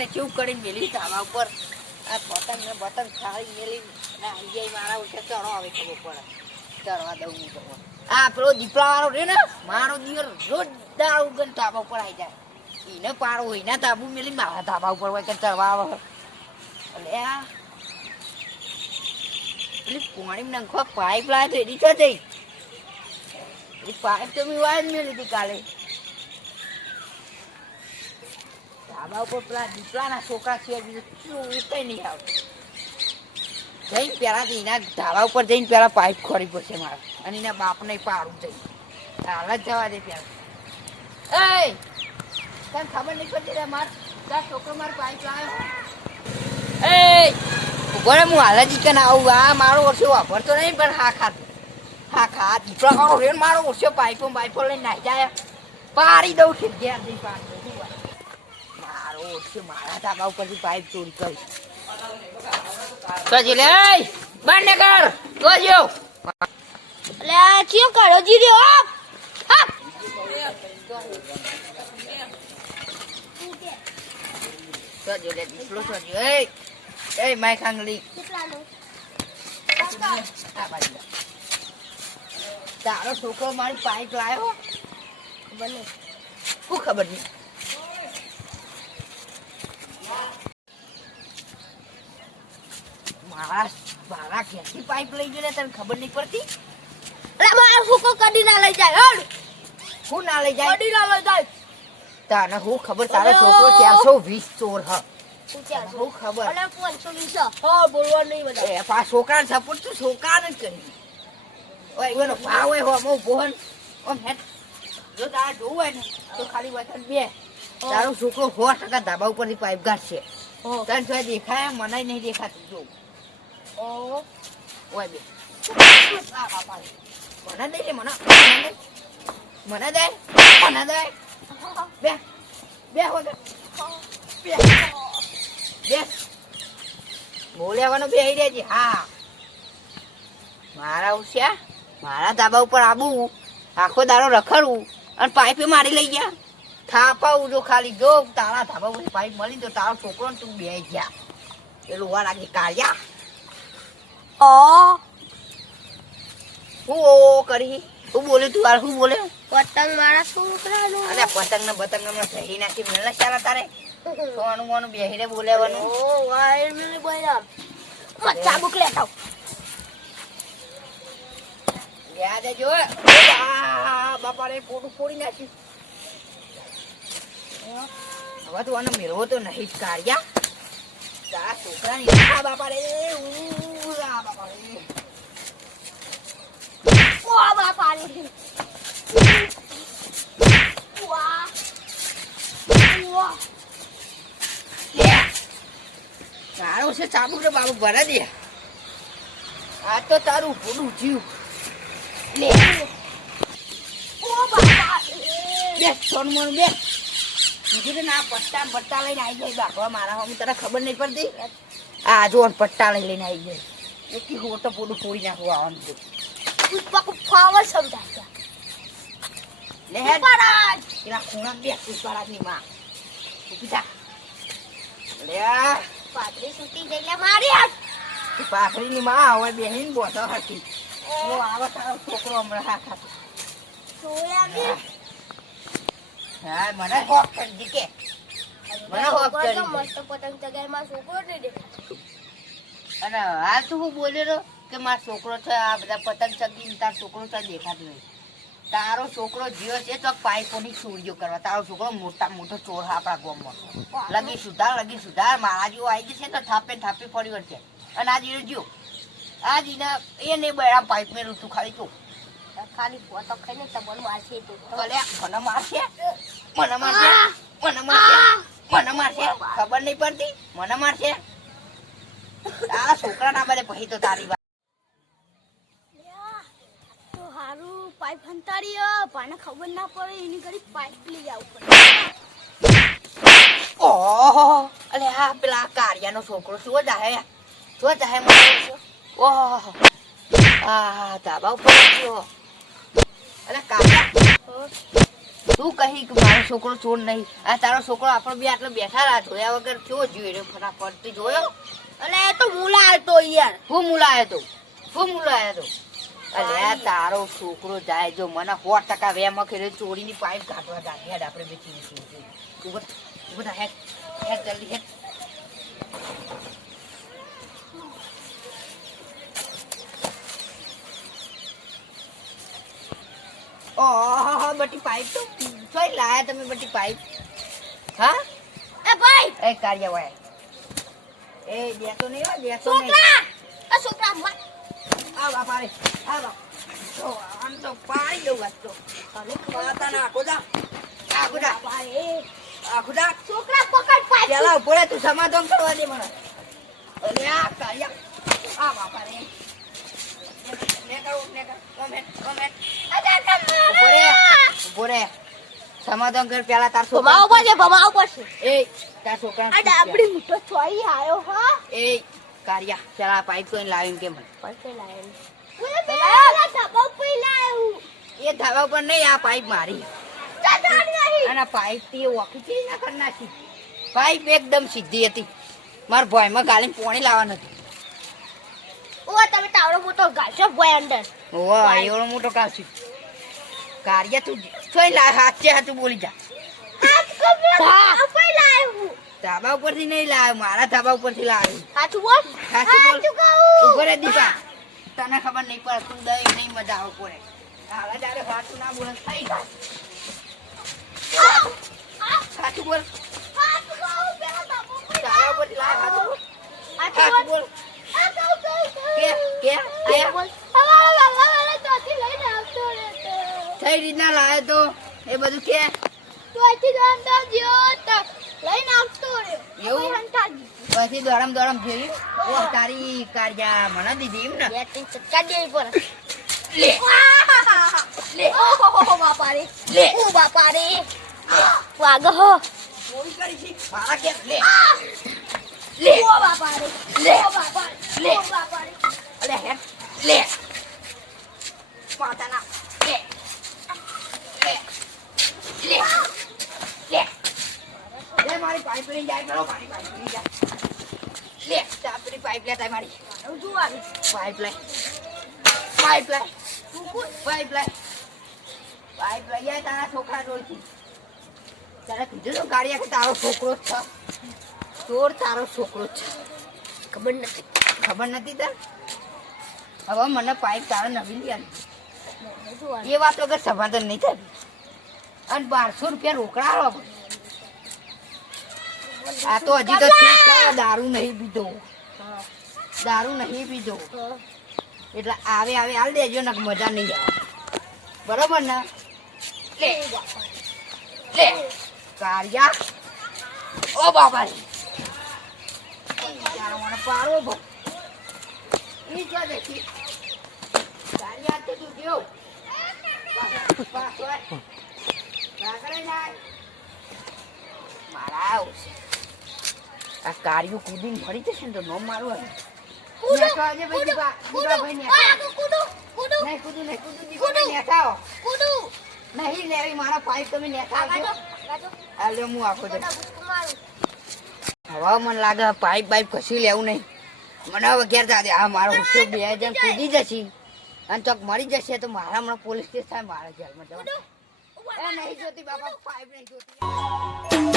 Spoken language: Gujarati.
ને કેવું કરીને મેલી ધાબા ઉપર આ પતંગ ને બતંગ ખાઈ મેલી મારા ઉઠે ચડો આવે ખબર પડે ચડવા દઉં હું તો આ પેલો દીપડા વાળો રે ને મારો દિયર રોજ દાળ ઉગન ધાબા ઉપર આવી જાય એને પાડો હોય ના ધાબુ મેલી મારા ધાબા ઉપર હોય કે ચડવા આવે એટલે આ પેલી પાણી નાખવા પાઇપ લાવે તો એની તો જઈ એ પાઇપ તો મેં વાત મેં લીધી કાલે ધાબા ઉપર પેલા દીપડાના છોકરા છે કઈ નહીં આવતું જઈને પેલા એના ધાબા ઉપર જઈને પેલા પાઇપ ખોરી પડશે મારે અને એના બાપને પાડું જઈ હાલ જ જવા દે પેલા એ તને ખબર નહીં પડતી રે માર તાર છોકરો મારો પાઇપ લાવ્યો એ ઉભો રે હું હાલ જ કે ના આવું આ મારો વર્ષે વાપરતો નહીં પણ હા દીપડા વાળો રે મારો વર્ષે પાઇપો લઈને નાઈ જાય પાડી દઉં છે ઘેર જઈ પાડી દઉં મારો વર્ષે મારા ધાબા ઉપરથી પાઇપ ચોરી કરી કજી લે બંને કર જોજો લે ચિયો કાઢો જીર્યો હા જોજો લે દીપડો જોજો એ માય ખાંગલી કેટલાનો આ બાજુ તારો છોકરો મારી પાઇપ લાવ્યો બને શું ખબર નહીં મારા ઘેરથી પાઇપ લઈ ગયો તને ખબર નહીં પડતી અરે મારો છોકરો કદી ના લઈ જાય હડ શું ના લઈ જાય કદી ના લઈ જાય તને હું ખબર તારો છોકરો 420 ચોર હ તું ક્યાં હું ખબર અને 520 હા બોલવા નહીં બધા એ પા છોકરાને સપોર્ટ તું છોકરાને જ કરી ઓય એનો ભાવ હોય હો મો બોહન ઓમ હેટ જો તારે જોવું હોય ને તો ખાલી વતન બે તારો છોકરો 100% ધાબા ઉપરથી પાઇપ ગાઢશે તને જો દેખાય મને નહીં દેખાતું જો ઓ ઓય બે આ બાપા મને દે લે મને દે બે હો બે બોલેવાનો બે હઈ રહેજે હા મારા ઉસ્યા મારા ધાબા ઉપર આવું આખો દાડો રખડવું અને પાઇપે મારી લઈ ગયા થાપાવું જો ખાલી જો તારા ધાબા ઉપર પાઇપ મળી તો તારો છોકરો ને તું બે ગયા પેલું વાર લાગે કાઢ્યા હું ઓ કરી શું બોલે તું વાર શું બોલે પતંગ મારા છોકરાનો અને પતંગ ને બતંગ ને સહી નાખી મેલા ચાલા તારે સોનું મોનું બેહીને બોલેવાનું ઓ વાયર મે બોલ્યા મચ્છા બુક લેતા યાદ જો બાપા રે પોટું ફોડી નાખ્યું હવે તું આને મેળવો તો નહીં જ કાઢ્યા તારા છોકરાની બાપા રે બાપા રે ઓ બાપા રે વાહ વાહ તારો છે ચાબુક રે બાબુ ભરા દે આ તો તારું પૂરું જીવ લે ઓ બાપા બે સોનમોન બે કીધું ના પટ્ટા લઈને આવી જાય બાપા મારા હું તને ખબર નહીં પડતી આ જો પટ્ટા લઈને આવી જાય એકી હું તો પૂરું પૂરી નાખવું આવવાનું છે પુષ્પા કો પાવર સમજાય લે હે પરાજ એના ખૂણા બે પુષ્પારાજની માં ઉભીતા લે પાદરી સુતી ગઈ લે મારી પાખરીની માં હવે બેહીન બોતો હતી ઓ આવા તારો છોકરો હમણાં હા ખાતો સોયા હા મને હોક કરી દી કે મને હોક કરી મસ્ત પતંગ ચગાઈમાં છોકરો ને દેખાય અને આ તું હું બોલ્યો કે મારો છોકરો છે આ બધા પતંગ ચગીને તારો છોકરો તો દેખાતો નહીં તારો છોકરો જીવો છે તો પાઇપોની ચોરીઓ કરવા તારો છોકરો મોટો ચોર આપણા ગામમાં લગી સુધાર મારા જેવો આવી જશે તો થાપે ફરી વળશે અને આ જીરો જો આ જીના એને બળા પાઇપ મેલું તું ખાલી તું ખાલી પોતો ખાઈને તમને મારશે તો ભલે મને મારશે ખબર નહીં પડતી મને મારશે તારા છોકરા ના બધે પછી તો તારી તો હારું પાઇપ હંતાડી પાને ખબર ના પડે એની ઘડી પાઇપ લઈ આવું પડે ઓહો અલે હા પેલા કારિયાનો છોકરો શું જાહે મારો ઓહો આ ધાબા ઉપર ગયો અલે કારિયા તું કહી કે મારો છોકરો ચોર નહીં. આ તારો છોકરો આપણે બે આટલે બેઠા રહ્યા જોયા વગર કેવો જોઈ રહ્યો ફટાફટ તું જોયો? અલે એ તો મુલા હતો યાર. હું મુલાયો તો અલ્યા તારો છોકરો જાય જો મને 100% વેમ ખેરે ચોરીની પાઇપ કાઢવા જાય હેડ આપણે બેચી ઉભા હેડ જલ્દી હેડ. ઓહો બટી પાઇપ તો ચોઈ લાયા તમે બટી પાઇપ? હા એ ભાઈ એ કાર્ય વાય એ દેતો નહીં હો દેતો નહીં. છોકરા આ છોકરા મત આ બાપા રે આ બાપ તો આમ તો પાડી દઉં વાત તો પાતા ના ખોદા આ ખોદા ભાઈ આ ખોદા છોકરા પકડ પાઇપ. પેલા ઉપડે તું સમાધાન કરવા દે મને. અરે આ કાર્ય આ બાપા રે ઉભો રે સમાધાન કર પેલા તાર ભમાવ પડશે ભમાવ પડશે. એ તાર છોકરા આ ડાબડી મોટો છોઈ આયો હા. એ કાર્યા પેલા પાઇપ તો લાવીને કે મને પડશે લાયો. ઓય પેલા ધાબા પર લાયો. એ ધાબા પર નહીં આ પાઇપ મારી ચાદર નહીં. અને પાઇપ થી ઓકી ચી ના કર નાખી. પાઇપ એકદમ સીધી હતી માર ભાઈમાં ગાલીને પોણી લાવવાનું હતું. ઓ તમે તાવડો મોટો ગાશો બોય અંદર. વાહ એવડો મોટો કાશી કાર્યા તું છોઈ લા હાચે હાચું બોલી જા. હાથ કબલા ઉપર લાયો. ધાબા ઉપરથી નહીં લાવ્યો મારા ધાબા ઉપરથી લાવ્યો. હાચું બોલ. હાચું બોલ. હાચું કહું. ઉભો રે દીપા તને ખબર નહીં પડે તું દઈ નહીં મજા આવે પડે હાલા જારે હાચું ના બોલે થઈ જાય. હાચું બોલ હાચું કહું પેલા ધાબા ઉપર ધાબા ઉપરથી લાવ્યો હાચું બોલ. હાચું હાચું બોલ. બોલ આ કહું કે કે કે અમારા બાબા તોથી લઈને આવતો રહેતો. કઈ રીતના લાવ્યો તો એ બધું કે તોથી દોડતા જ્યો તો લઈને આવતો રહ્યો. એવું? કોઈ હંતાજી. પછી દોડમ જોયું ઓ તારી કાર્યા મને દીધી એમ ને બે ત્રણ ચટકા દેવી પડે. લે લે ઓહો બાપા રે. લે ઓ બાપા રે. વાગો હો. ચોરી કરી છે મારા કે લે લે ઓ બાપા રે. લે. ઓ બાપા રે. લે. ઓ બાપા રે. અલે હે લે પાતાના લે લે લે લે લે મારી પાઇપ લઈ જાય કરો મારી પાઇપ લઈ જાય લે તાપરી પાઇપ લે તાય મારી હું જોવાની. પાઇપ લે પાઇપ લે તું કોઈ પાઇપ લે પાઇપ લઈ જાય તારા છોકરા જોઈથી તારે કીધું તો ગાડિયા કે તારો છોકરો જ છે ચોર તારો છોકરો જ છે ખબર નથી તાર હવે મને પાઇપ તારે નવી લે જોવાની. એ વાત વગર સમાધાન નહીં થાય અને 1200 રૂપિયા રોકડા આવો આ તો હજી તો ઠીક છે, દારૂ નહીં પીધો હા. દારૂ નહીં પીધો હા. એટલે આવે હાલ દેજો ને મજા નહીં આવે બરોબર ને લે લે કારિયા ઓ બાપા રે યાર મને પાડો ભો ઈ જો દેખી કારિયા તે તું ગયો મારા આ કાર્યું કૂદીને મરી જશે ને તો ન મારવું કૂદો, આજે ભાઈ કૂદો, દીપા ભાઈ આ કૂદો, કૂદો, નહીં કૂદું દીપા ભાઈ નેતાઓ કૂદો. નહીં લેવી મારા પાઇપ તમે નેતા આવજો ગાજો, આ લે હું આખો ગાજો, બુસકો મારું. હવે મને લાગે પાઇપ કશું લેવું નહીં મને હવે ઘેર જાદે આ મારો હુસ્સો 2 જણ કૂદી જશે અને ચોક મરી જશે તો મારા હમણાં પોલીસ કેસ થાય મારા જેલમાં જવા કૂદો. એ નહીં જોતી બાપા પાઇપ નહીં જોતી